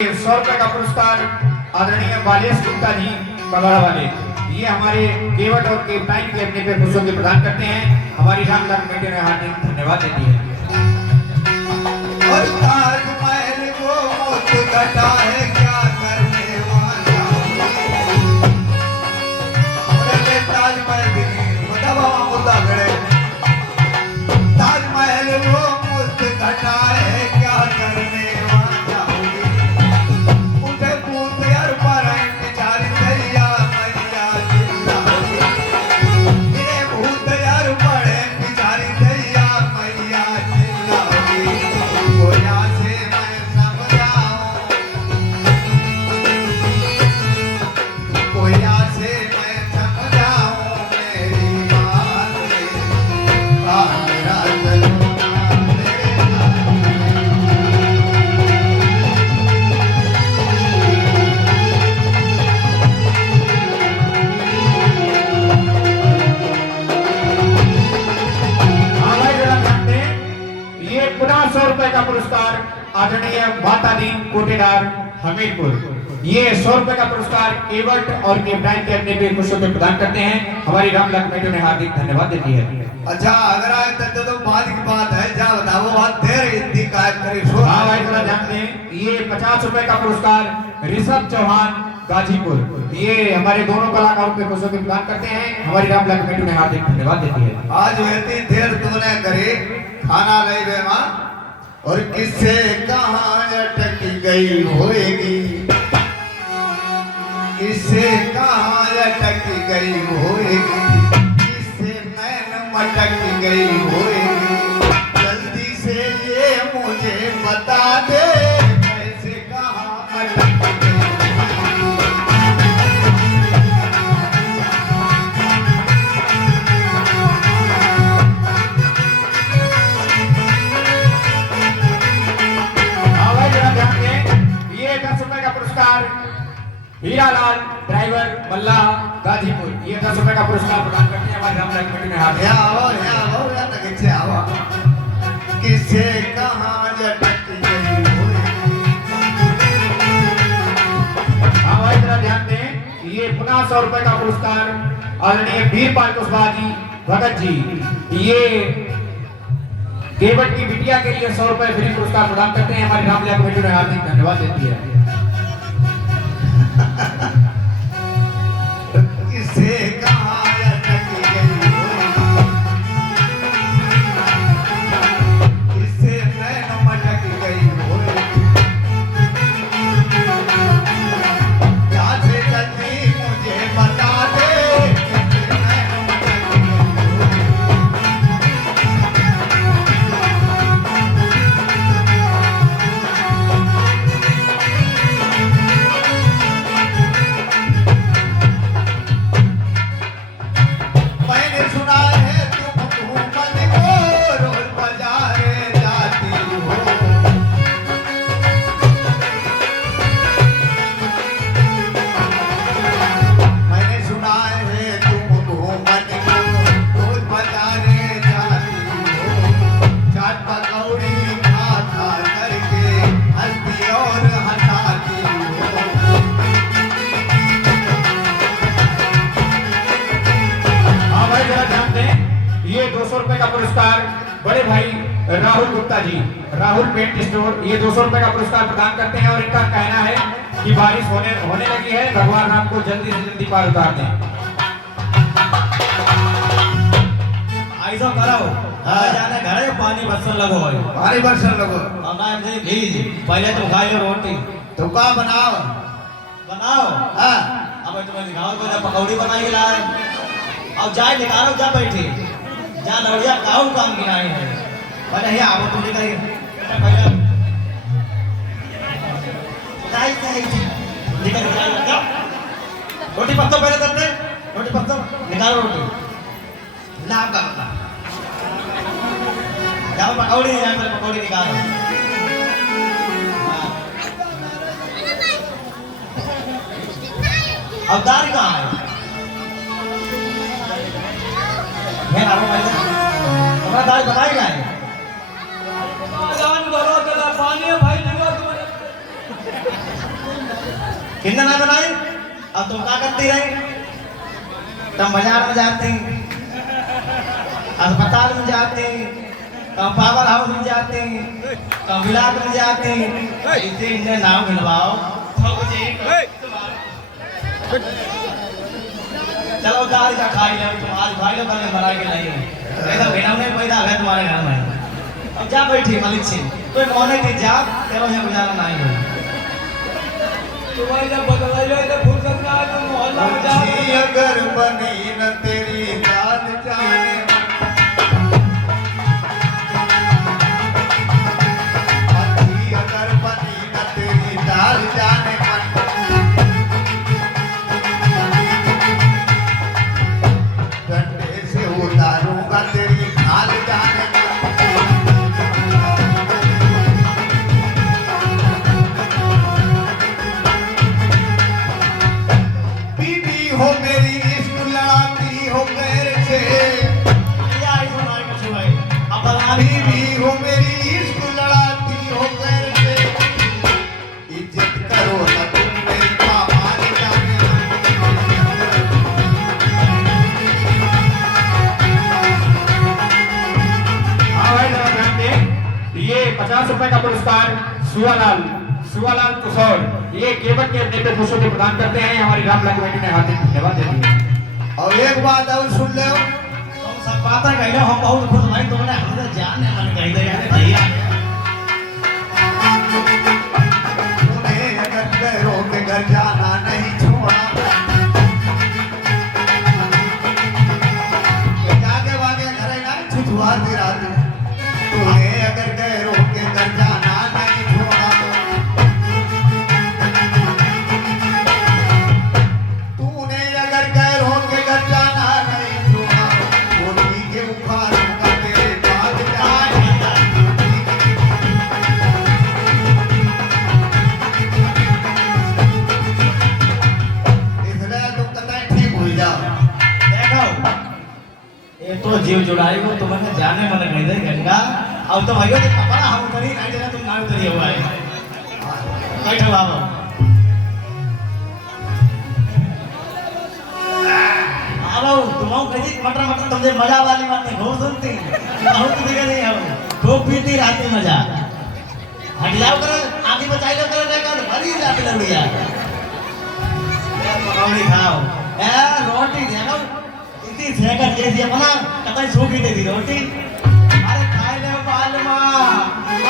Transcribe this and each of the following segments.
100 रुपए का पुरस्कार आदरणीय बालेश गुप्ता जी कबाड़ा वाले, ये हमारे केवट और केवटाइन के अपने पे खुशियों के प्रदान करते हैं। हमारी रामलाल कमेटी ने हार्दिक धन्यवाद देती है। और ताजमहल वो मुझ घटा है क्या करने वाला, ताजमहल मुद्दा गड़े, ताजमहल वो मुझ घटा है क्या करने वाला, मुझे पूछ यार पर बेचारी दैया मैया जिंदा, मेरे भूत यार पड़े बेचारी दैया मैया जिंदा, कोया से मैं समझाऊं, कोया से मैं समझाऊं मेरी बात, मेरा चलूंगा तेरे साथ। हाँ भाई जरा ध्यान दें, ये पुनः 100 रुपए का पुरस्कार आदरणीय मातादीन कोटेदार हमीरपुर, ये 100 रुपए का पुरस्कार केवट और केवटाइन के अपने पे खुशियों पे प्रदान करते हैं। हमारी रामलाल कमेटी ने हार्दिक धन्यवाद देती है। अच्छा अगर आए तब तो बाद की बात है, जा बताओ बात देर इतनी काय करे शो। हाँ भाई जरा ध्यान दें, ये 50 रुपए का पुरस्कार ऋषभ चौहान गाजीपुर, ये हमारे दोनों कलाकारों पे खुशियों के प्रदान करते हैं। हमारी रामलाल कमेटी ने हार्दिक धन्यवाद देती है। आज इतनी देर तूने करे खाना ले बे मां, और किससे कहां अटक गई होएगी, किससे कहां अटक गई होएगी, किससे नैन मटक गई होएगी, जल्दी से ये मुझे बता दे कैसे कहां अटक गई। हाँ भाई जरा ध्यान दें, ये 10 रुपए का पुरस्कार हीरालाल ड्राइवर मल्ला गाजीपुर, ये 10 रुपए का पुरस्कार प्रदान करते हैं। हमारी रामलाल कमेटी ने हार्दिक या आओ या तक इच्छे आओ, किससे कहां अटक गई होएगी। हाँ भाई जरा ध्यान दें, ये पुनः 100 रुपए का पुरस्कार आदरणीय वीरपाल कुशवाहा जी भगत जी, ये केवट की बिटिया के लिए 100 रुपए फ्री पुरस्कार प्रदान करते हैं। हमारी रामलाल कमेटी ने हार्दिक धन्यवाद देती है। किससे कहां अटक गई होएगी, किससे नैन मटक गई होएगी, क्या से जल्दी मुझे बता दे किससे नैन मटक गई होएगी। मैंने सुना है तुम घूमने को रोज बाजारे जाती हो, मैंने सुना है तुम घूमने को रोज बाजारे जाती हो, चाट पकौड़ी खा खा करके हंसती और हंसाती हो। हाँ भाई जरा ध्यान दें, ये 200 रुपए का पुरस्कार बड़े भाई राहुल गुप्ता जी राहुल पेंट स्टोर, ये 200 रुपए का पुरस्कार प्रदान करते हैं। और इनका कहना है कि बारिश होने लगी है, भगवान आपको जल्दी से जल्दी पार उतार दें। ऐसा करो जाने घरे पानी बरसन लगो भाई, भारी बरसन लगो अब ना मुझे प्लीज पहले तो खाई लो रोटी तो का बनाओ। बनाओ। हाँ अब तुम्हें दिखाओ तो ना पकौड़ी बनाई के लाए, अब जाए निकालो जा बैठे जा लौड़िया काऊ काम की नहीं है, पहले ये आवो तुम निकल पहले जाई जाई निकल जा रोटी पत्तो पहले करते, रोटी पत्तो निकालो रोटी नाम का जाओ पकौड़ी यहाँ पर पकौड़ी निकालो। हाँ। अब दाल कहाँ है? मैं आपको हमारा दाल बनाई ना है। दान करो तो पानी भाई कितना ना बनाई अब तुम क्या करती रही तुम बाजार में जाती अस्पताल में जाती कम पावर हाउस में जाती कम विलास में जाती इसे इन्हें नाम मिलवाओ चलो दाल का खाई लो तुम आज भाई लोग कल मरा के नहीं ऐसा बिना में पैदा है तुम्हारे घर में अब जा बैठी मालिक सिंह कोई मोने की जा तेरा यहाँ गुजारा नहीं हो तुम्हारी जब बदलाई तो फुर्सत का तुम मोहल्ला में जा अच्छी अगर बनी न तेरी दाद जाने अच्छी अगर बनी न तेरी दाद जाने डंडे से उतारूंगा तेरी खाल जाने बीबी हो मेरी इश्क लड़ाती हो पैर से या ऐसा ना कुछ भाई अब बलानी बीबी हो मेरी इश्क लड़ाती हो पैर से इज्जत करो न तुम मेरी पापाल जाने हाँ भाई जरा ध्यान दें ये 50 रुपए का पुरस्कार सुवालाल कुशौर ये केवट के नेता पुरुषों को प्रदान करते हैं हमारी रामला कमेटी ने हार्दिक धन्यवाद देती है और एक बात और सुन लो तुम सब बातें कह रहे हो हम बहुत खुश भाई तुमने हमें जाने मन कह दे यार भैया उन्हें अगर पैरों के घर जाना नहीं छोड़ा तो जाके वागे घरे ना छुछुआ दी रात तुम्हें अगर पैरों के घर जाना नहीं छोड़ा तूने अगर पैरों के घर जाना नहीं छोड़ा तो ठीक है उखाड़ूंगा तेरे बाद जाने इसलिए तुम कहता ठीक हो जाओ देखो ये तो जीव जुड़ाई को तुम्हें जाने मन कह दे गंगा अब तो भाइयों के कपड़ा हम उतरी नहीं देना तुम ना उतरी हुआ है बैठो बाबू आओ तुम कहीं मटर मटर तुमसे मजा वाली बातें बहुत सुनती बहुत भी नहीं हो खूब पीती रहती मजा हट जाओ कर आगे बचाई लो कर देखो भरी जाती लड़िया पकौड़ी खाओ ए रोटी देखो इतनी सेकंड जैसी अपना कतई सूखी देती रोटी अरे खाए ले बालमा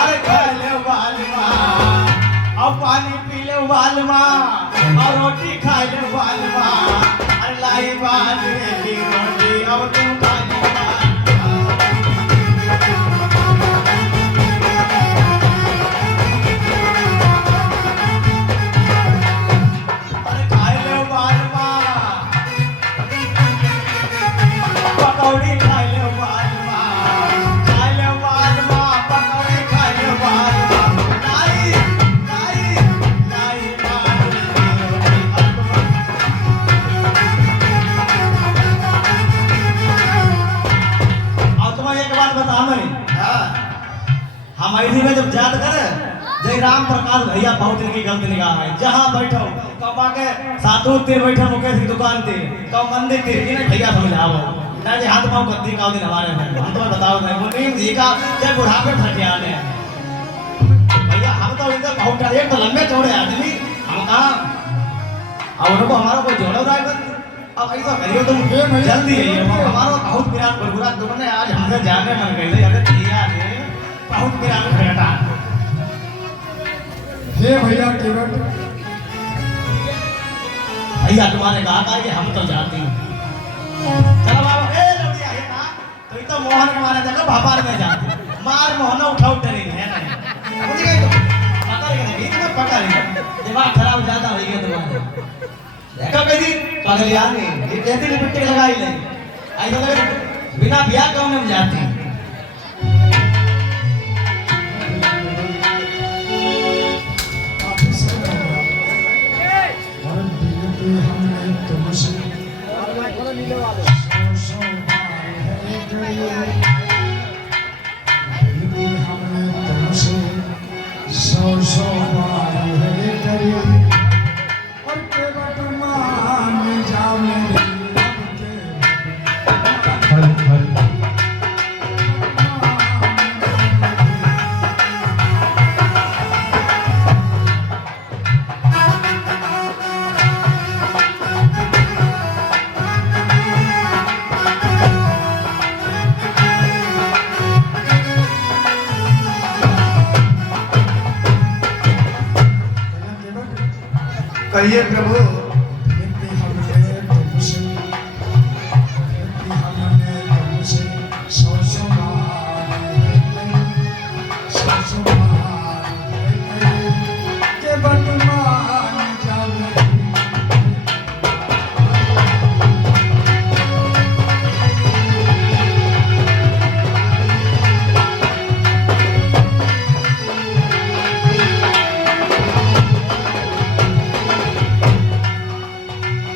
अरे खाए ले बालमा अब पानी पी ले बालमा और रोटी खाए ले बालमा अरे लाई बालने की रोटी अब तुम खा ले अरे खाए ले बालमा पकौड़ी खाए ले बालमा खाए ले बालमा पकौड़ी खाए ले बालमा लाई लाई लाई और तुम्हें एक बात बता मैं हाँ हम ऐसी में जब याद करे जय राम प्रकाश भैया बहुत इनकी गलत निगाह है जहाँ बैठो कब आके सातों तीर बैठो मुकेश की दुकान थी कब मंदिर थी इन्हें भैया समझाओ ना जी हाथ पाँव कत्ती का दिन हमारे में हम तो बताओ नहीं वो नीम जी का जब बुढ़ापे फटे आने भैया हम तो इधर बहुत एक तो लंबे चौड़े आदमी हम कहाँ और उनको हमारा कोई जोड़ो रहा है अब ऐसा करियो तुम जल्दी है हमारा बहुत विराट बुरबुरा तुमने आज हमसे जाने मन गई थी अगर भैया ने बहुत विराट बेटा हे भैया केवट भैया तुम्हारे कहा था कि हम तो जाते हैं चलो बाबा ए लौड़िया है ना तो ये तो मोहन के मारे देखो भापार में जाते मार मोहन उठा नहीं है ना मुझे कहीं तो पता नहीं बीच में पता नहीं दिमाग खराब ज्यादा हो गया तुम्हारे देखो कभी पागल यार नहीं ये कहती लिपटी लगाई ले ऐसा लगे बिना ब्याह कौन में जाती काफी समय हो गया और बिनती हमने तुमसे सौ बार है गई बिनती हमने तुमसे सौ बार है गई कहिए प्रभु। प्रीति हमने तुमसे, प्रीति हमने तुमसे सौ सौ बार है कही, सौ सौ बार है कही, के वर्तमान जावे।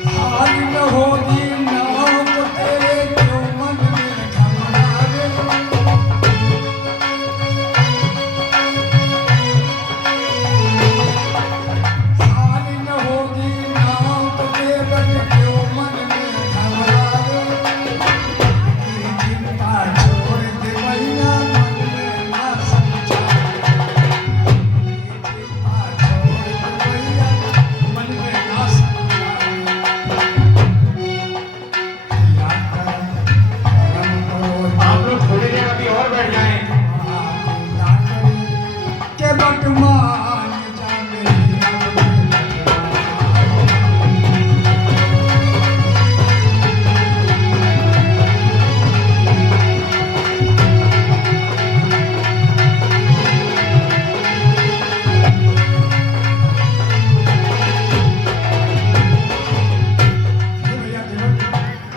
हाल न होगी नाव तो तेरे क्यों मन में घबरावे। हाल न होगी नाव तो तेरे क्यों मन में घबरावे। तेरी चिंता छोड़ दे मैया मन में ना समझावे। तेरी चिंता छोड़ दे मैया मन में ना समझावे। आप लोग थोड़ी देर अभी और बैठ जाएं। के वर्तमान जाने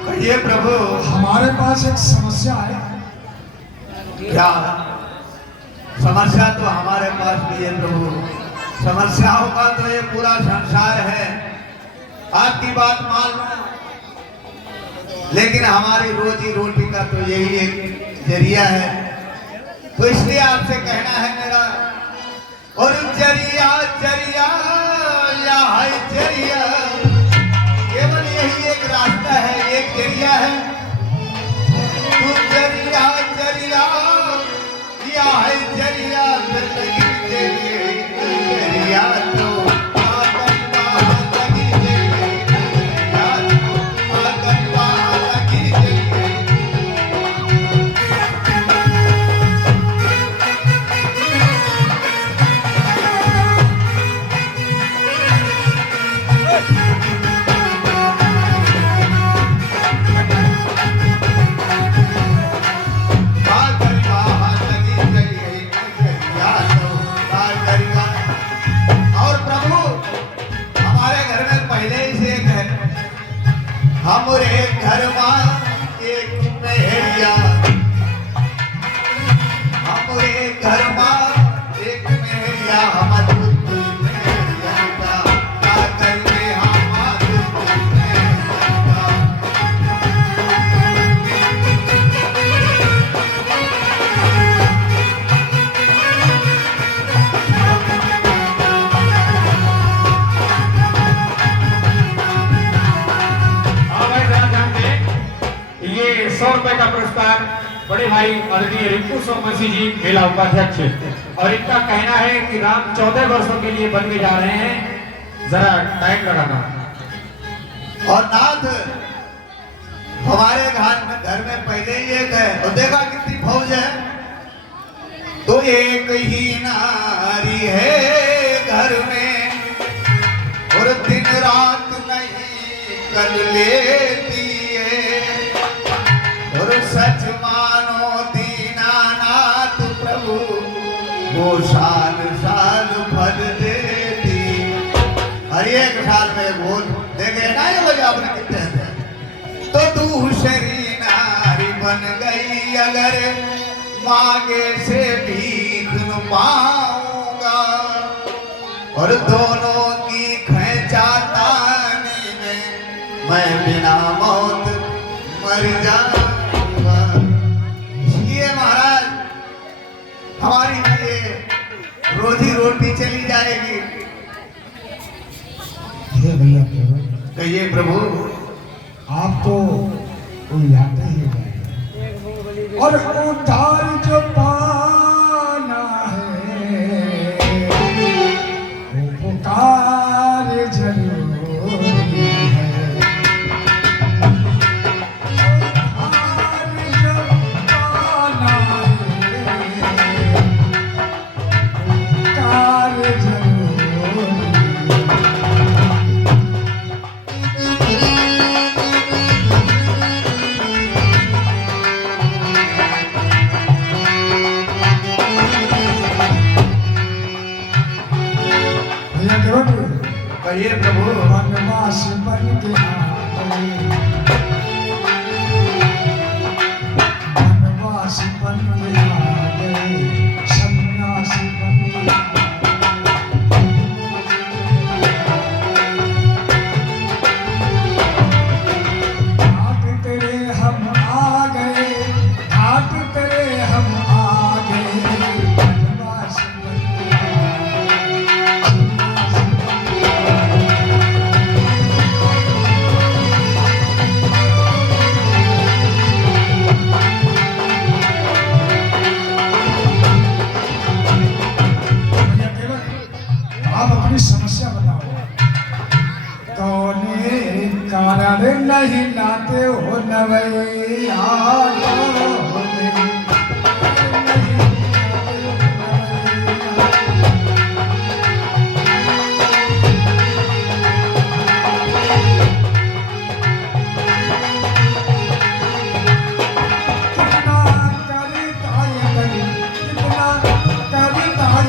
कहिए प्रभु। हमारे पास एक समस्या है। क्या समस्या तो हमारे पास भी है प्रभु। समस्याओं का तो ये पूरा संसार है, आपकी बात मान लो, लेकिन हमारी रोजी रोटी का तो यही एक जरिया है। तो इसलिए आपसे कहना है मेरा, और जरिया जरिया या है जरिया, केवल यही एक रास्ता है, एक जरिया है। तू जरिया जरिया या है जरिया, जिंदगी जरिया तो आगनवा लगी जरिया तो आगनवा लगी जरिया। और प्रभु हमारे घर में पहले ही से एक है, हमारे घर में एक मेहरिया, हमारे घर में एक मेहरिया, हम दूध मेहरिया का क्या करें हम दूध मेहरिया का। हाँ भाई जरा ध्यान दें, ये 100 रुपए का पुरस्कार बड़े भाई आदरणीय रिंकू सोमवंशी जी मेला उपाध्यक्ष, और इनका कहना है कि राम 14 वर्षों के लिए बनने जा रहे हैं, जरा टाइम लगाना। और नाथ हमारे घर में पहले ही एक है, और देखा कितनी फौज है। तो एक ही नारी है घर में, और दिन रात नहीं कर लेती है, और सच मानो दीनानाथ प्रभु वो साल साल फल देती। हर एक साल में बोल देखे ना ये बजा आपने कितने हैं। तो दूसरी नारी बन गई अगर मांगे से भीख न पाऊंगा, और दोनों की खैंचातानी में मैं बिना मौत मर जाऊंगा। इसलिए महाराज हमारी ये रोजी रोटी चली जाएगी। हे भैया प्रभु, कहिए प्रभु। आप तो कोई आता ही है, और उधार जो पाना है वो पुकार जरूरी है। उधार जो पाना है पुकार जरूरी है। कहिए प्रभु। वनवास बन के आ गए, वनवास बन के आ गए, सन्यासी बन के आ गए। घाट तेरे हम आ गए, घाट तेरे हम आ गए, वनवास बन के आ गए, सन्यासी बन के आ भैया केवल आप अपनी समस्या बताओ। कौने कारण नहीं लाते हो नवैया, कौने नहीं लाते हो नवैया। कितना करता ये बनी, कितना करता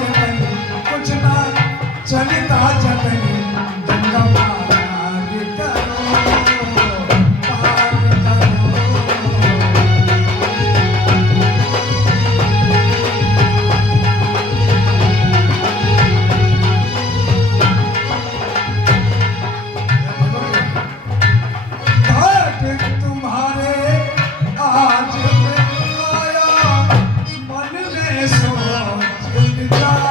ये बनी, कुछ ना चलता जतनी, गंगा पार करो, पार करो। घाट तुम्हारे आज मैं आया, मन में सोच विचार।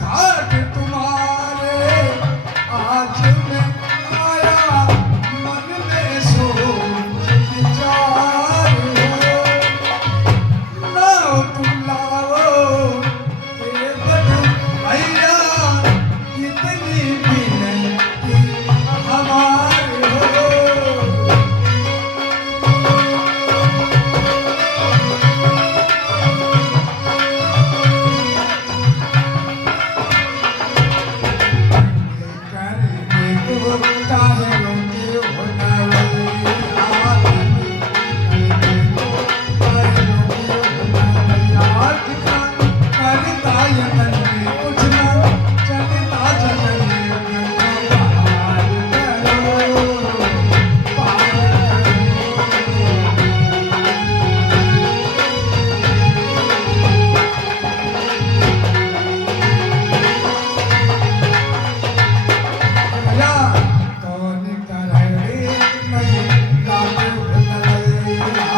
घाट तुम्हारे आज मैं आया, मन में सोच विचार। लाओ तुम लाओ केवल भैया, कितनी विनती हमारे हो। करने को काहे रोते हो नवैया, करने को काहे रोते हो नवैया। कितना करता ये बनने, कुछ ना चलता जतने, गंगा पार करो, पार भैया कौन करे नहीं लाते हो नवैया।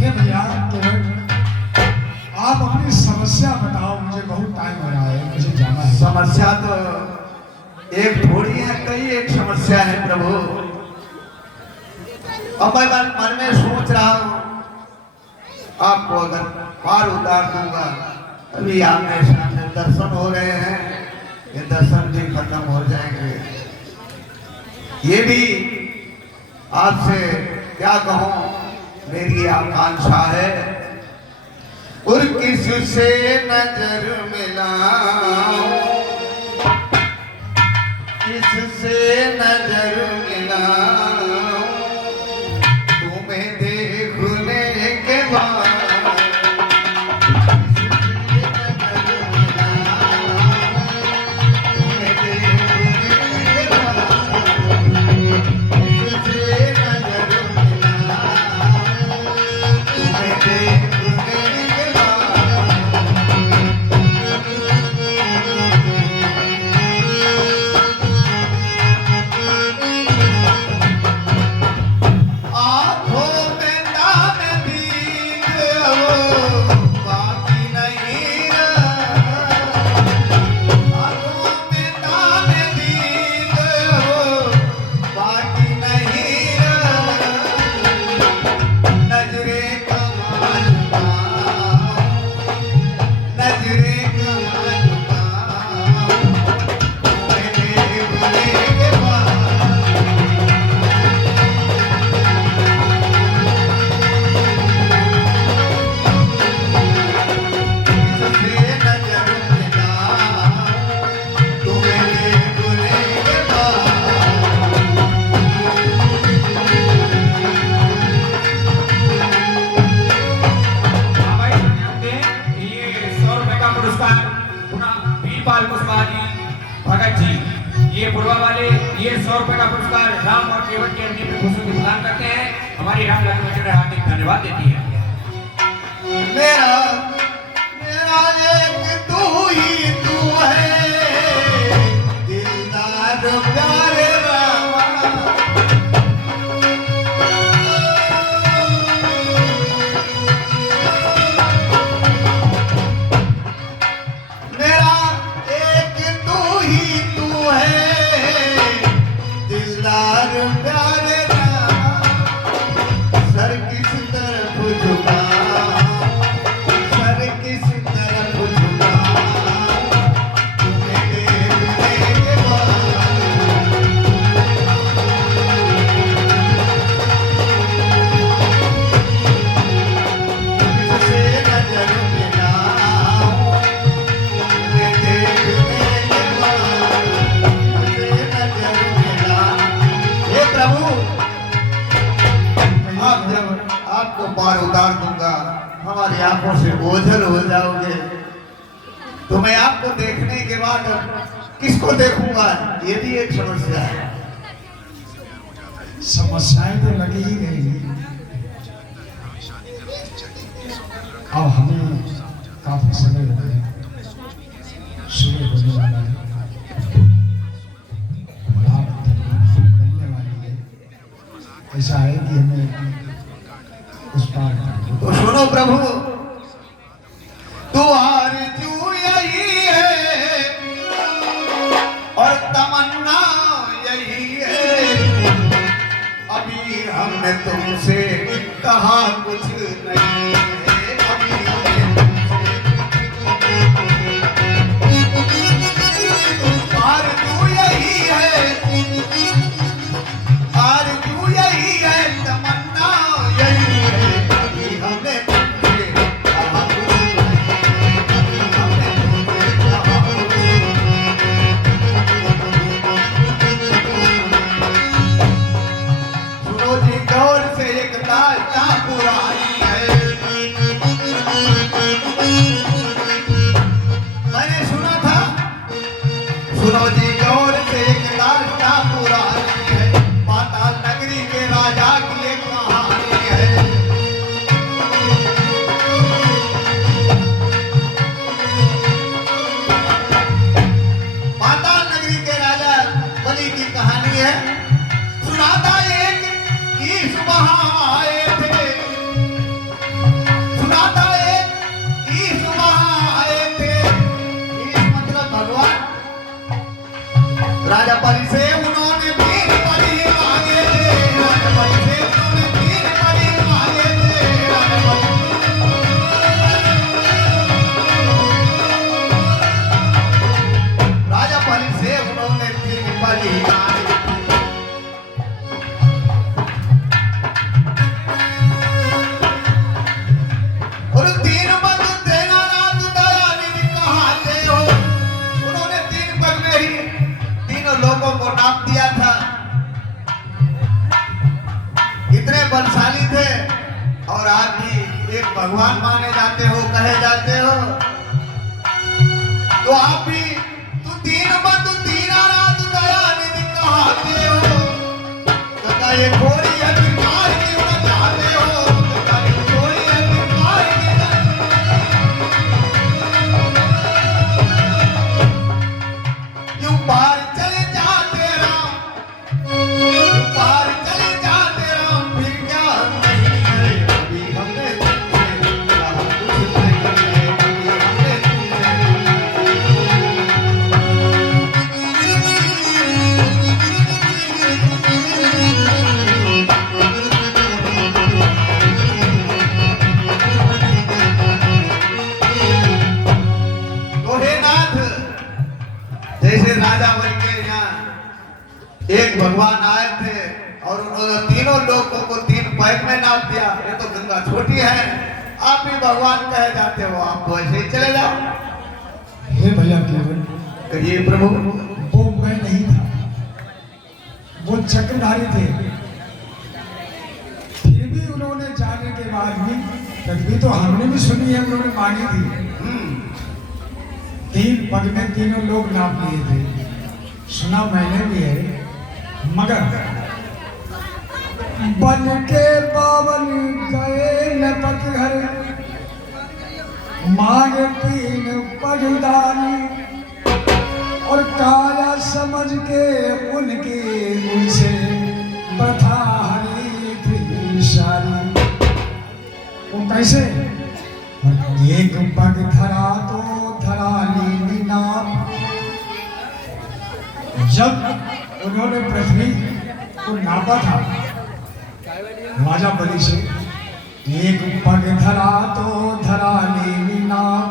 ये भैया केवल आप अपनी समस्या बताओ, मुझे बहुत टाइम हो रहा है, मुझे जाना है। समस्या तो एक थोड़ी है, कई एक समस्या है प्रभु। अब मैं मन में सोच रहा हूँ आपको अगर पार उतार दूंगा, अभी आमने सामने दर्शन हो रहे हैं, ये दर्शन भी खत्म हो जाएंगे। ये भी आपसे क्या कहूँ, मेरी आकांक्षा है। और किससे नजर मिलाऊं, किससे नजर मिलाऊं, तुम्हें देखने के बाद। गोपाल कुशवाहा जी, भगत जी, ये पूर्वा वाले ये 100 रुपए का पुरस्कार राम और केवट के अंतिम खुशियों की प्रदान करते हैं। हमारी राम लक्ष्मण जी हार्दिक धन्यवाद देती है। मेरा मेरा एक तू ही तू है, दिलदार प्यारे रामा। मेरा एक तू ही तू है, दिलदार प्यारे रामा। सर किस तरफ झुका, सर किस तरफ झुका, तुम्हें देखने के बाद किससे नजर मिलाऊं, तुम्हें देखने के बाद किससे नजर मिलाऊं। हे प्रभु, आप जब आपको पार उतार दूंगा, हमारी आंखों से ओझल हो जाओगे, तो मैं आपको देखने के बाद किसको देखूंगा, ये भी एक समस्या है। समस्याएं तो लगी ही रहेंगी। अब हमें काफी समय हो गया, सुबह होने वाला है, रात निकलने वाली है। ऐसा है कि हमें उस पार तो सुनो प्रभु, तुम्हार जो यही है और तमन्ना यही है। अभी हमने तुमसे कहा कुछ नहीं है, अभी हमने तुमसे आरज़ू यही है, आरज़ू यही है, तमन्ना यही है। अभी हमने तुमसे कहा कुछ नहीं, अभी हमने तुमसे कहा कुछ नहीं। सुनो जी, गौर से एक दास्तां पुरानी है। मैंने सुना था, सुनो जी, गौर से एक दास्तां पुरानी है। पाताल नगरी के राजा की एक कहानी है। पाताल नगरी के राजा बलि की कहानी है। सुनाता एक की सुबह आए थे, सुनाता एक की सुबह आए थे। ईश मतलब भगवान। राजा बलि से उन्होंने 3 बलि मांगे थे, राजा बलि से उन्होंने 3 बलि मांगे थे। राजा बलि से उन्होंने 3 बलि मांगे थे। और 3 पग देना रात दयानिधि कहाते हो। उन्होंने 3 पग में ही तीनों लोगों को नाप दिया था। इतने बलशाली थे और आप भी एक भगवान माने जाते हो, कहे जाते हो। तो आप भी तू 3 पग 3 रात दयानिधि कहाते हो। कदा ये घोड़ी अधिकार क्यों न चाहते हो, कदा ये घोड़ी अधिकार क्यों न। यूं पार चले जाते राम, यूं पार चले जाते राम, फिर क्या नहीं है। अभी हमने तुमसे कहा कुछ नहीं है, अभी हमने तुमसे तो हे नाथ, जैसे राजा बन के यहाँ एक भगवान आए थे और उन्होंने तीनों लोगों को 3 पैक में नाप दिया। ये तो गंगा छोटी है, आप भी भगवान कहे जाते हो, आप तो ऐसे ही चले जाओ। हे भैया केवल, कहिए प्रभु। वो मैं नहीं था, वो चक्रधारी थे। फिर भी उन्होंने जाने के बाद भी तकबीर तो हमने भी सुनी है, उन्होंने मांगी थी। 3 पग में तीनों लोग नाप लिए थे, सुना मैंने भी है, मगर बन के बावन गए नपत घर, मांगे 3 पगदानी, और काया समझ के उनकी उनसे प्रथा हरी थी सारी। वो कैसे? और एक पग धरा तो धरा ली नाप। जब उन्होंने पृथ्वी को नापा था राजा बलि से, एक पग धरा तो धरा ली नाप,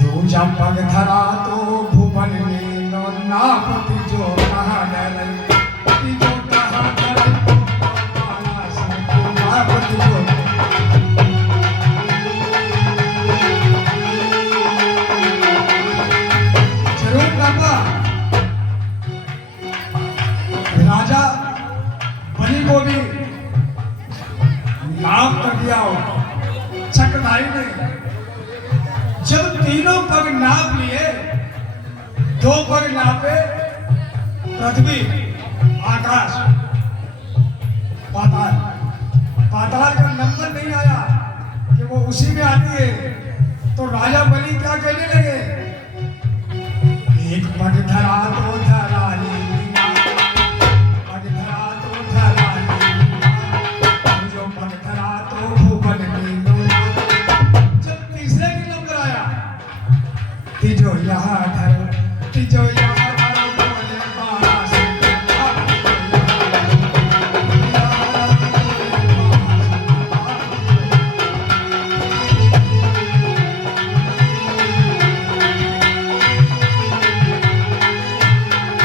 दूजा पग धरा तो भुवन में नाप, जो कहा डरे, जो कहा डरे, नाप जो जरूर नापा। राजा बलि को भी नाप कर दिया हो चक्रधारी ने। जब तीनों पग नाप लिए, 2 पग नापे पृथ्वी, आकाश, पाताल। पाताल का नंबर नहीं आया कि वो उसी में आती है। तो राजा बलि क्या कहने लगे? एक पग धरा तो धरा ली, पग धरा तो धरा ली, जो पग धरा तो भुवन में। जब तीसरे की नंबर आया, तिजो यहाँ धर, तिजो यहाँ धर, बोले बाबा से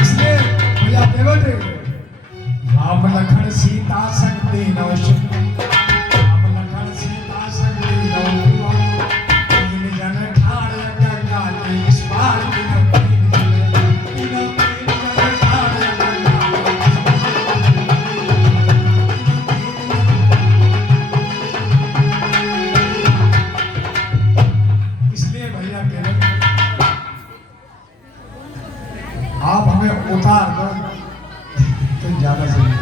इसलिए भैया देवते राम लखन सीता संग तीनों शुभ, राम लखन सीता संग तीनों, तीन जन ठाड़ गंगा के इस पार, तीन जन ठाड़ गंगा के। इसलिए भैया देवते आप हमें उतार दो तो ज्यादा सही है।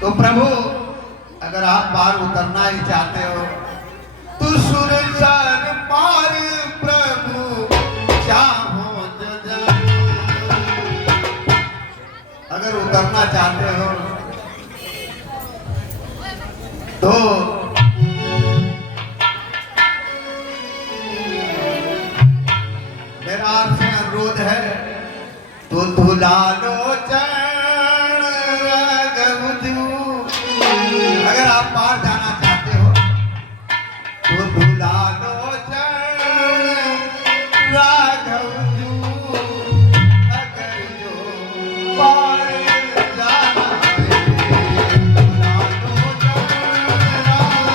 तो प्रभु अगर आप पार उतरना ही चाहते हो तो सुर सर पार प्रभु चाहो तो जाओ। अगर उतरना चाहते हो तो मेरा आपसे अनुरोध है, तो धुलालो चरण रघुजू। अगर आप पार जाना चाहते हो तो धुलालो चरण राघवजू। अगर जो पार जाना है, धुलालो चरण राघवजू।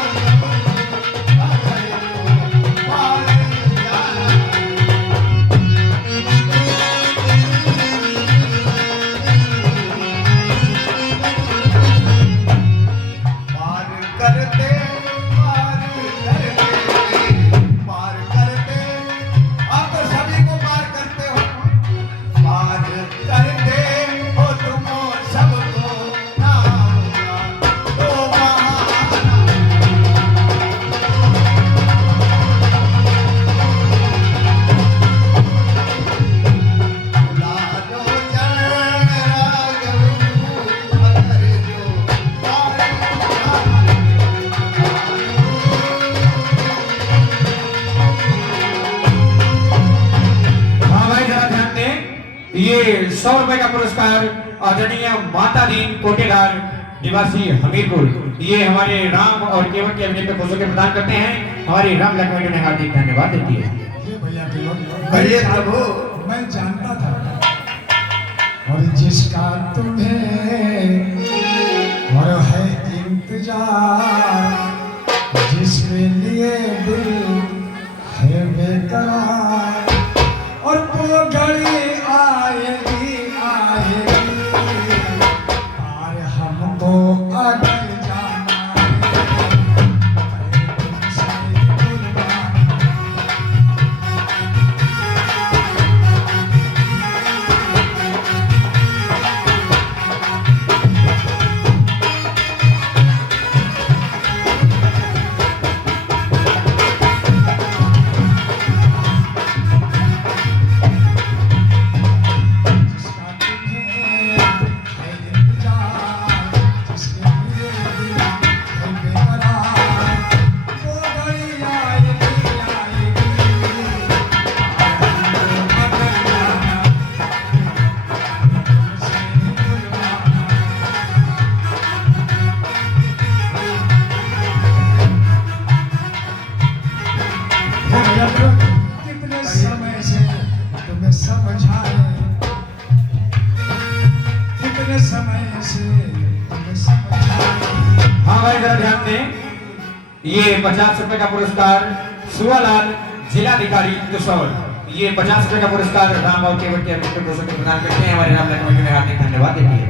अगर जो पार जाना है, पार करते पार करते आप तो सभी को पार करते हो, पार करते हो तुम सबको नाऊंगा तो महाना। लालो चरण राघवजू। अगर जो पार हाँ भाई जरा ध्यान दें, ये 100 रुपए का पुरस्कार आदरणीय माता दीन कोटेदार निवासी हमीरपुर, ये हमारे राम और केवल के अभिनय पे खुश होकर प्रदान करते हैं। हमारी राम लक्ष्मण ने हार्दिक धन्यवाद देती है। ये भैया के लोग कहिए प्रभु। मैं जानता था, और जिसका तुम्हें और है इंतजार, जिसके लिए दिल है बेकरार, और वो घड़ी आएगी आएगी, और हमको अगर जाना है तुमसे कुर्बान। तुम्हें समझाए, कितने समय से तुम्हें समझाए। हाँ भाई जरा ध्यान दें, ये 50 रुपए का पुरस्कार सुवालाल जिलाधिकारी किशोर, ये 50 रुपए का पुरस्कार राम और केवट के अभिषेक को प्रदान करते हैं। हमारे राम कमेटी ने हार्दिक धन्यवाद देती है।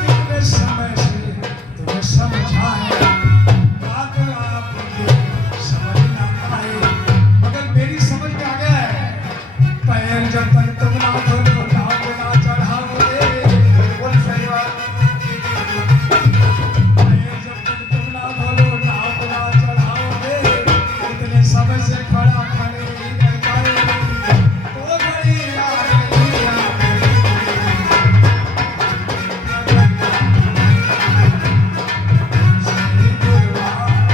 कितने समय से तुम्हें समझाए, बात आपकी समझ ना पाए, मगर मेरी समझ में आ गया है। पैर जब तक तुम ना धोलो, नाव ना चढ़ाओगे, बिल्कुल सही बात। पैर जब तक तुम ना धोलो, नाव ना चढ़ाओगे, इतने समय से खड़ा खड़े ही रह जाए। तो घड़ी आ गई, आ गई।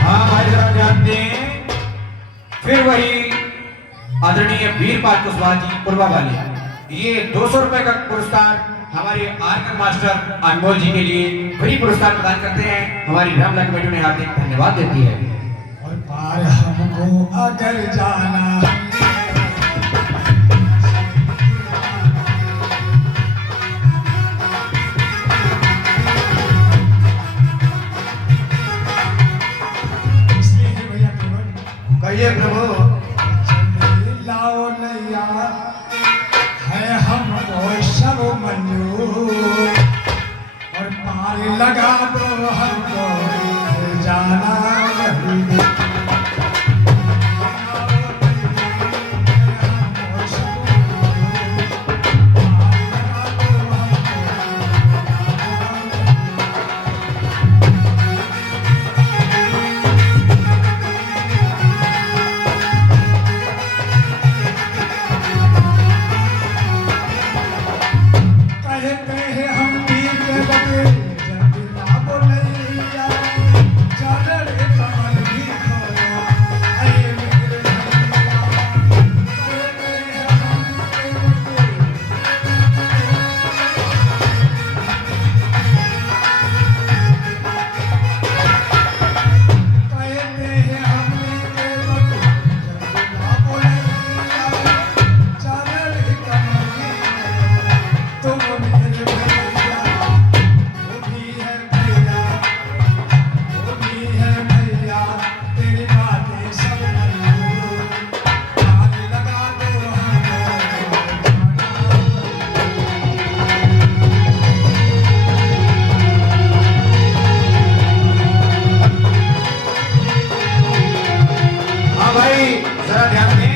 हाँ भाई जरा ध्यान दें, फिर वही आदरणीय वीरपाल कुशवाहा जी पूर्वा वाले, ये 200 रुपए का पुरस्कार हमारे आर्गन मास्टर अनमोल जी के लिए फ्री पुरस्कार प्रदान करते हैं। हमारी रामला कमेटी ने हार्दिक धन्यवाद देती है। और पार हमको अगर जाना है, इसलिए हे भैया केवल कहिए प्रभु। चले लाओ नैया, है हमको सब मंजूर, और पार लगा दो हमको जाना नहीं। कहते हैं हम पीर के बने, जब लाभ नैया, चरण कमल भी खोया, ऐ मेरे नैया। कहते हैं हम पीर के बने, कहते हैं हम पीर के बने, जब लाभ नैया, चरण कमल भी खोया। तुम मेरे भैया, वो भी है भैया, वो भी है भैया, तेरी बातें सब मंजूर, पार लगा दो हमको जाना। हाँ भाई जरा ध्यान दें,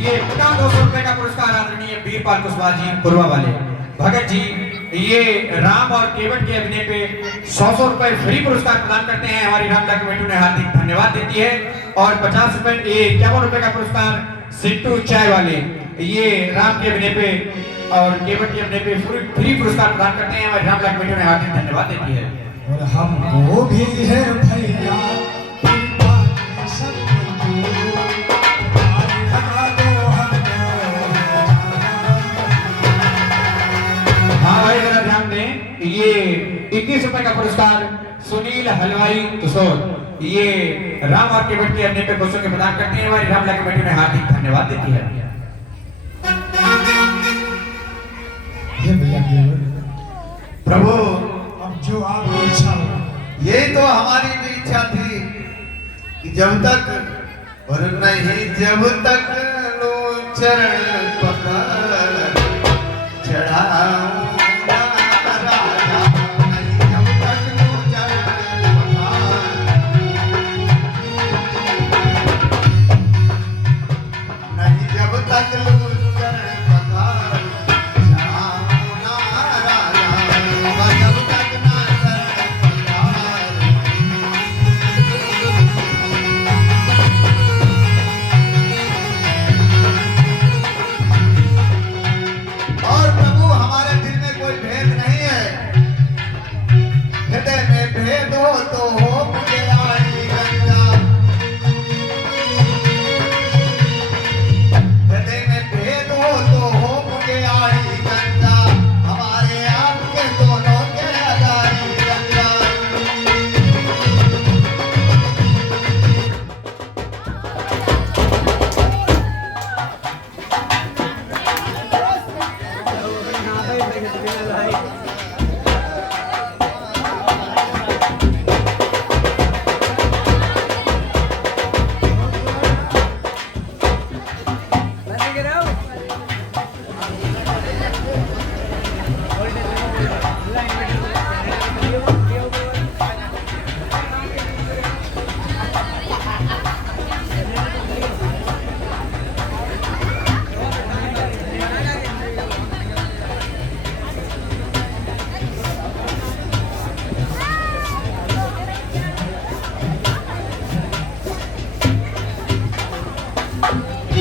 ये पुनः 200 रुपए का पुरस्कार आदरणीय वीरपाल कुशवाहा जी पूर्वा वाले भगत जी, ये राम और केवट के अभिनय पे 100 रुपए फ्री पुरस्कार प्रदान करते हैं। हमारी रामला कमेटी ने हार्दिक धन्यवाद देती है। और 50 रुपए, ये 51 रुपए का पुरस्कार सिट्टू चाय वाले, ये राम के अभिनय पे और केवट के अभिनय पे फ्री पुरस्कार प्रदान करते हैं। हमारी रामला कमेटी ने हार्दिक धन्यवाद देती है। और हमको भी है भैया, तेरी बातें सब मंजूर, पार लगा दो हमको जाना। हाँ भाई जरा ध्यान दें, ये 21 रुपए का पुरस्कार सुनील हलवाई किशोर, ये राम और केवट के अभिनय पे पुरस्कार प्रदान करते हैं। हमारी रामला कमेटी ने हार्दिक धन्यवाद देती है। हे भैया केवल, प्रभु अब जो आपकी इच्छा हो। यही तो हमारी भी इच्छा थी कि जब तक और नहीं जब तक लो चरण पकड़ चढ़ाऊं ना राजा, नहीं जब तक लो चरण पकड़, नहीं जब तक लो चरण पकड़ चढ़ाऊं ना राजा, जब तक ना चरण पकड़। और प्रभु हमारे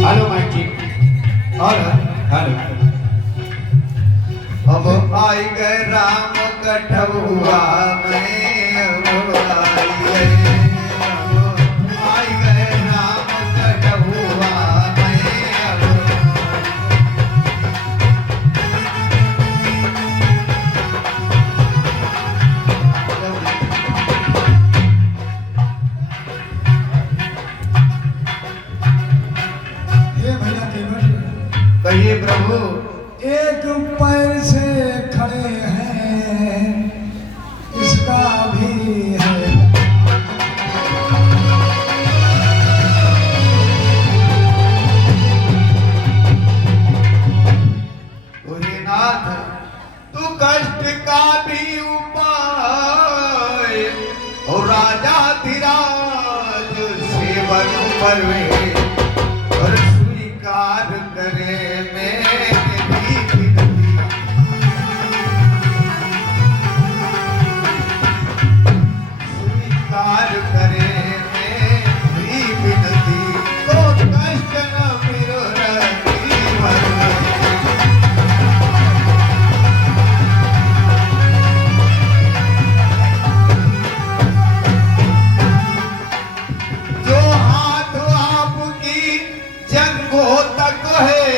हेलो माइक जी। और हेलो। अब आई गए राम कठुआ में, अब आई गए राम कठुआ में, ये भैया केवल कहिए प्रभु। एक पैर से खड़े हैं, इसका भी है। नाथ तू कष्ट का भी उपाय, और राजा धीराज सेवन पर और स्वीकार करे मेरी विनती। स्वीकार करे मेरी विनती, तो कष्ट न मिलो जीवन। जो हाथ आपकी जंगों तक है,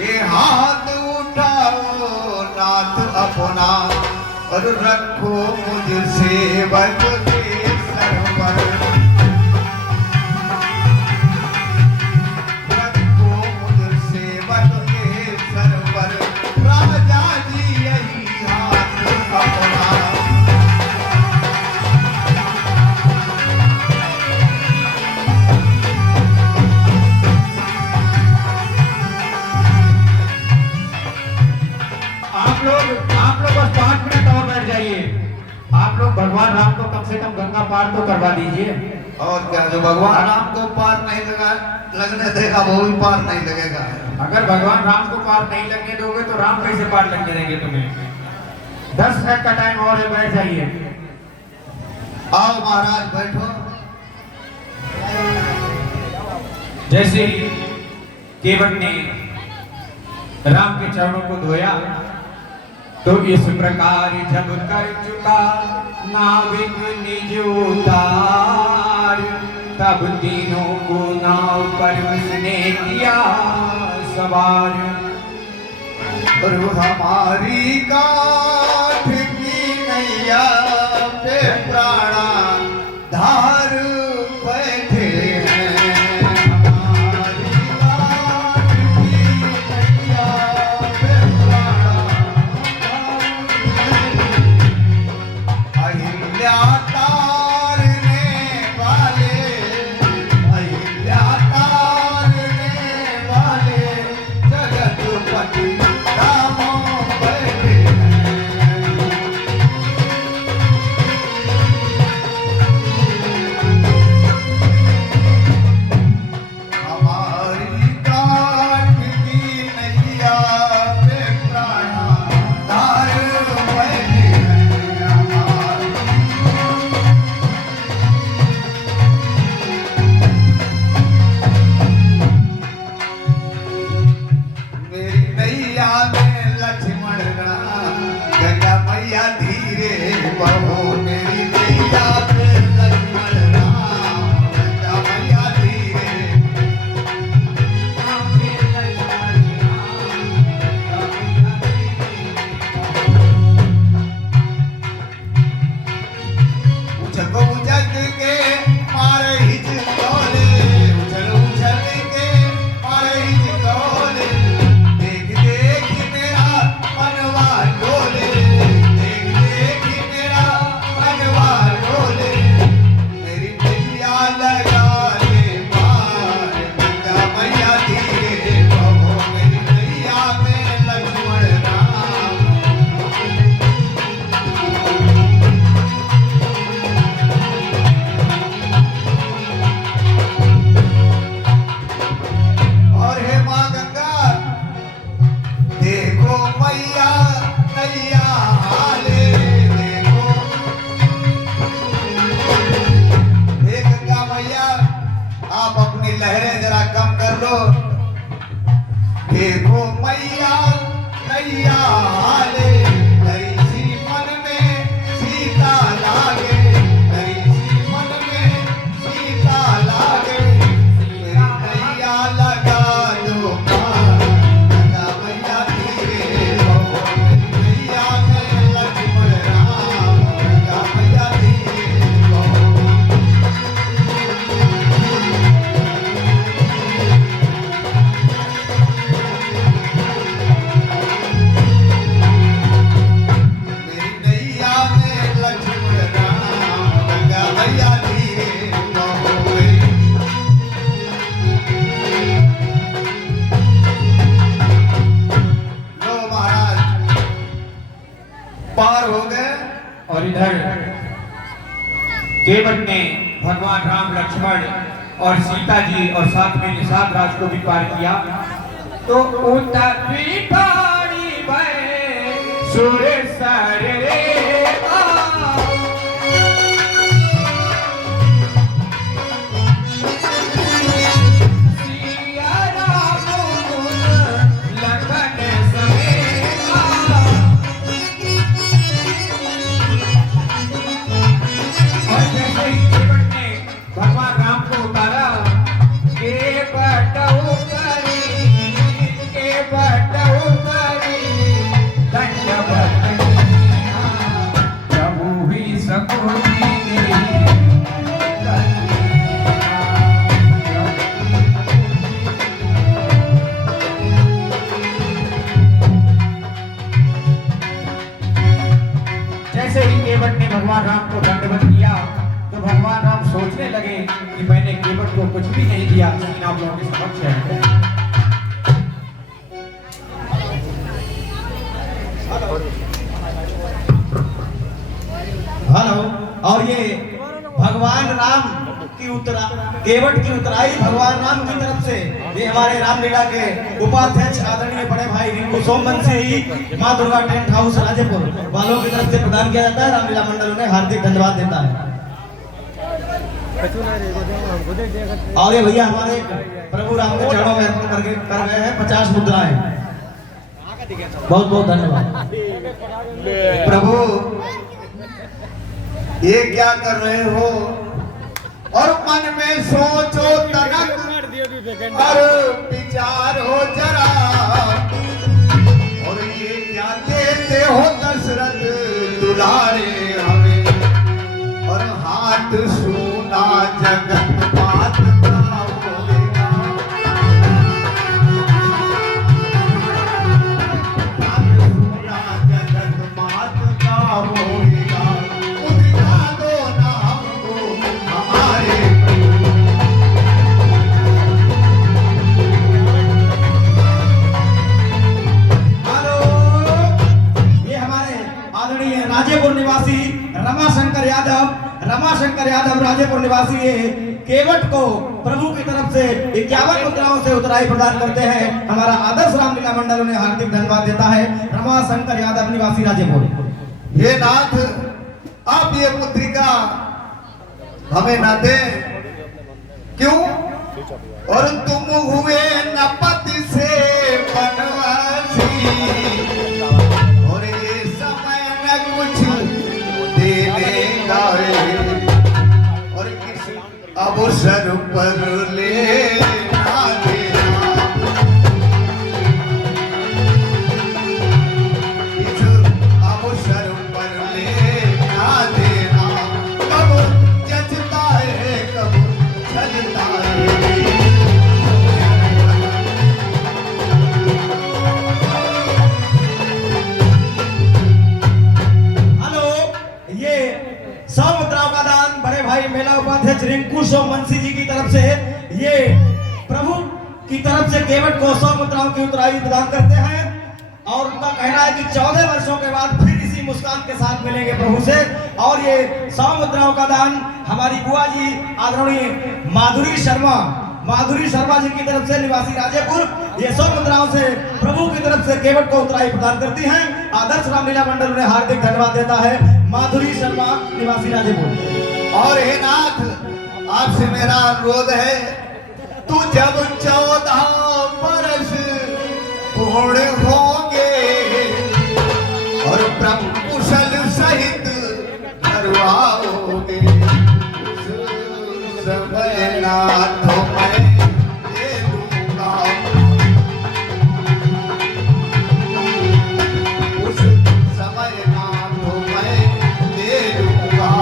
ये हाथ उठाओ नाथ अपना, और रखो मुझ सेवक के सर पर। रखो मुझ सेवक के सर पर, राजा जी यही हाथ अपना। आप लोग बस 5 मिनट और बैठ जाइए। आप लोग भगवान राम को कम से कम गंगा पार तो करवा दीजिए। और क्या, जो भगवान राम को पार नहीं लगने देगा वो भी पार नहीं लगेगा। अगर भगवान राम को पार नहीं लगने दोगे तो राम कैसे पार लगने देंगे तुम्हें? 10 मिनट का टाइम और है, बैठ जाइए। आओ महाराज बैठो। जैसे ही केवट ने राम के चरणों को धोया, तो इस प्रकार जब कर चुका नाविक निज उतार, तब तीनों को नाव पर उसने किया सवार। और हमारी काठ की नैया पे प्राणा धार बैठे हैं। हमारी काठ की नैया पे प्राणा अहिल्या तारने वाले, अहिल्या तारने वाले जगतपति रामो बैठे हैं। अपनी लहरें जरा कम कर लो। देखो मैया नैया आले नई सी मन में सीता लागे, नई सी मन में सीता लागे। मेरी नैया लगा दो पार, लगा मैया धीरे हो। मेरी नैया में लक्ष्मण राम, लगा मैया धीरे हो। मेरी नैया में लक्ष्मण राम, लगा मैया धीरे हो। लो महाराज पार हो गए। और इधर केवट ने भगवान राम, लक्ष्मण और सीता जी और साथ में निषाद राज को भी पार किया। तो उतर पिठारी भय सुर सर रे सिया राम गुण लखन समेता। और जैसे ही केवट ने भगवान राम को उतारा, केवट उतरी, केवट उतरी, दंडवत किया, प्रभु ही सकुनी जैसे ही केवट ने भगवान राम को दंडवत किया तो भगवान राम सोचने लगे कि मैंने केवट को कुछ भी नहीं दिया, लेकिन आप लोगों के समक्ष है। हेलो। और ये भगवान राम की केवट की उतराई भगवान राम की तरफ से ये हमारे रामलीला के उपाध्यक्ष आदरणीय बड़े भाई रिंकू सोमवंशी जी, माँ दुर्गा टेंट हाउस राजेपुर वालों की तरफ से प्रदान किया जाता है। रामलीला मंडल उन्हें हार्दिक धन्यवाद देता है। और ये भैया हमारे प्रभु राम के चरणों में अर्पण करके कर रहे हैं 50 मुद्राएं। बहुत बहुत धन्यवाद। प्रभु ये क्या कर रहे हो? और मन में सोचो तनक और विचार हो जरा। और ये क्या देते हो दशरथ दुलारे हमें? और हाथ सूना जगत बात का होगा। हाथ सूना जगत बात का होगा। उदिता दो नाम को हमारे हेलो। ये हमारे आदरणीय राजेपुर निवासी रमाशंकर यादव राजेपुर निवासी ये केवट को प्रभु की तरफ से 51 मुद्राओं से उतराई प्रदान करते हैं। हमारा आदर्श रामलीला मंडल उन्हें हार्दिक धन्यवाद देता है। रमाशंकर यादव निवासी राजेपुर। ये नाथ आप ये मुद्रिका हमें ना दे क्यों? और तुम हुए नपति से बनवासी। और ये समय न कुछ देने का और किस अवसर पर लेना देना। इस अवसर पर लेना देना। कब जचता है कब छलता है। हेलो। ये 100 मुद्राओं का दान बड़े भाई मेला उपाध्यक्ष रिंकू सोमवंशी जी की तरफ से ये प्रभु की तरफ से केवट को 100 मुद्राओं की उतराई प्रदान करते हैं। और उनका कहना है कि 14 वर्षों के बाद फिर इसी मुस्कान के साथ मिलेंगे प्रभु से। और ये 100 मुद्राओं का दान हमारी बुआ जी आदरणीय माधुरी शर्मा जी की तरफ से निवासी राजेपुर ये 100 मुद्राओं से प्रभु की तरफ से केवट को उतराई प्रदान करती हैं। आदर्श रामलीला मंडल उन्हें हार्दिक धन्यवाद देता है। माधुरी शर्मा निवासी राजेपुर। और हे नाथ आपसे मेरा अनुरोध है जब 14 बरस पूर्ण होंगे और प्रभु कुशल सहित करवाओगे, उस समय नाथों मैं दे दूंगा, उस समय नाथों मैं दे दूंगा,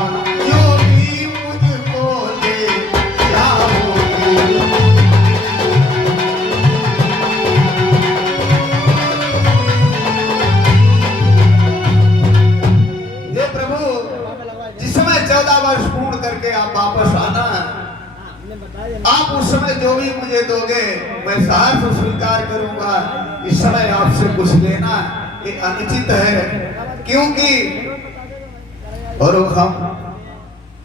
जो भी मुझको दे जाओगे। हे प्रभु, जिस समय 14 वर्ष पूर्ण करके आप वापस आना, आप उस समय जो भी मुझे दोगे मैं सहर्ष स्वीकार करूंगा। इस समय आपसे कुछ लेना ये अनुचित है, क्योंकि और हम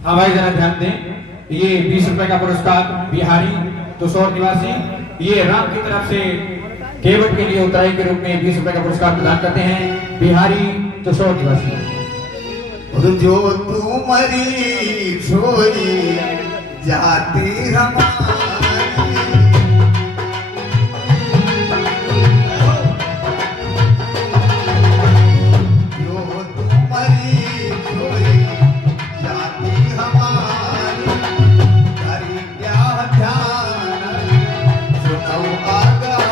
हाँ भाई जरा ध्यान दें, ये 20 रुपए का पुरस्कार बिहारी तुसौर निवासी, ये राम की तरफ से केवट के लिए उतराई के रूप में 20 रुपए का पुरस्कार प्रदान करते हैं बिहारी तुसौर निवासी। और जो तुम्हारी सोई जाती हमारी, जो तुम्हारी सोई जाती हमारी, करी क्या ध्यान सुनो आगारी।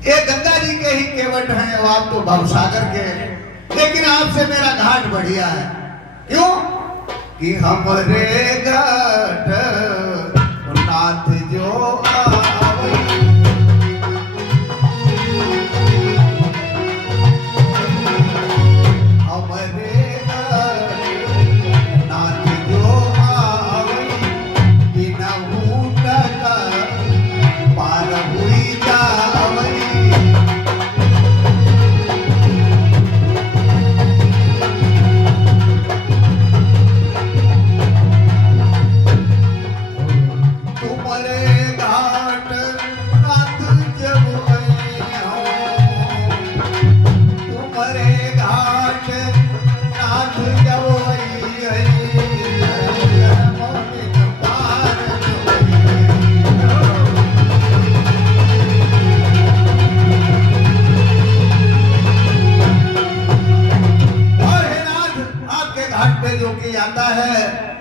ये गंगा जी के ही केवट हैं और आप तो भवसागर के, लेकिन आपसे मेरा घाट बढ़िया है। क्यों कि हमरे घाट नाथ जो आवे, हमरे घाट नाथ जो आवे, बिना भूतका पार हुई जावई। तुम्हारे घाट नाथ जब आयो, तुम्हारे घाट नाथ जब घाट पे जो कि आता है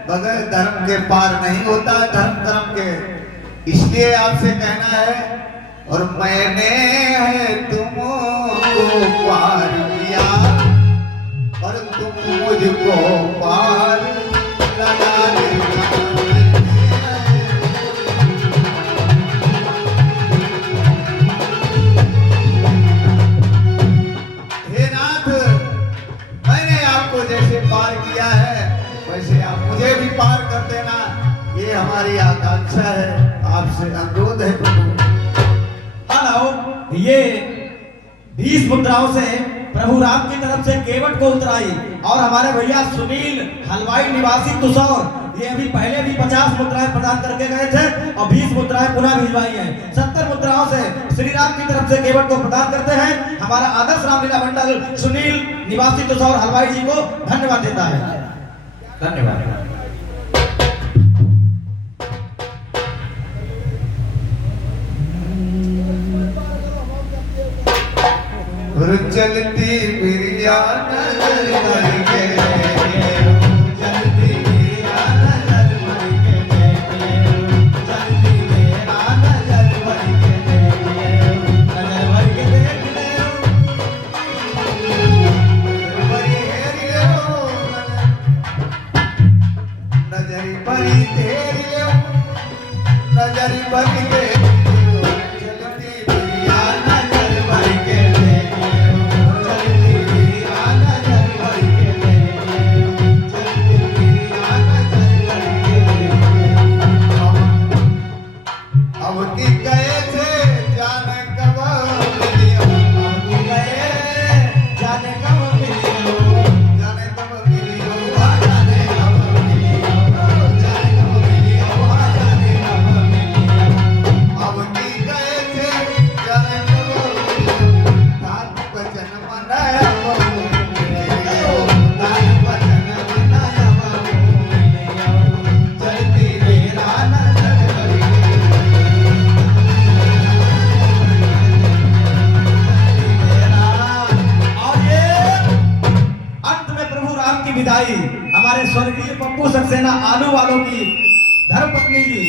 बगैर धर्म के पार नहीं होता, धर्म कर्म के। इसलिए आपसे कहना है, और मैंने है तुमको पार किया और तुम मुझको पार लगा देना। हे नाथ, मैंने आपको जैसे पार किया है वैसे आप मुझे भी पार कर देना, ये हमारी आकांक्षा है, आपसे अनुरोध है प्रभु। हेलो, ये 20 मुद्राओं से प्रभु राम की तरफ से केवट को उतराई, और हमारे भैया सुनील हलवाई निवासी तुसौर ये अभी पहले भी 50 मुद्राएं प्रदान करके गए थे और 20 मुद्राएं पुनः भिजवाई हैं। 70 मुद्राओं से श्री राम की तरफ से केवट को प्रदान करते हैं। हमारा आदर्श रामलीला मंडल सुनील निवासी तुसौर हलवाई जी को धन्यवाद देता है। धन्यवाद। चलती बिरिया नजर के, चलती बिरिया नजर के, नया बहू ले आओ, दान बचन नया बहू ले आओ, चलती मेरा नजर गई। और ये अंत में प्रभु राम की विदाई हमारे स्वर्गीय पप्पू सक्सेना आलू वालों की धर्मपत्नी की,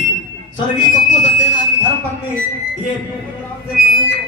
स्वर्गीय पप्पू सक्सेना की धर्मपत्नी ये प्रभु राम से प्रभु को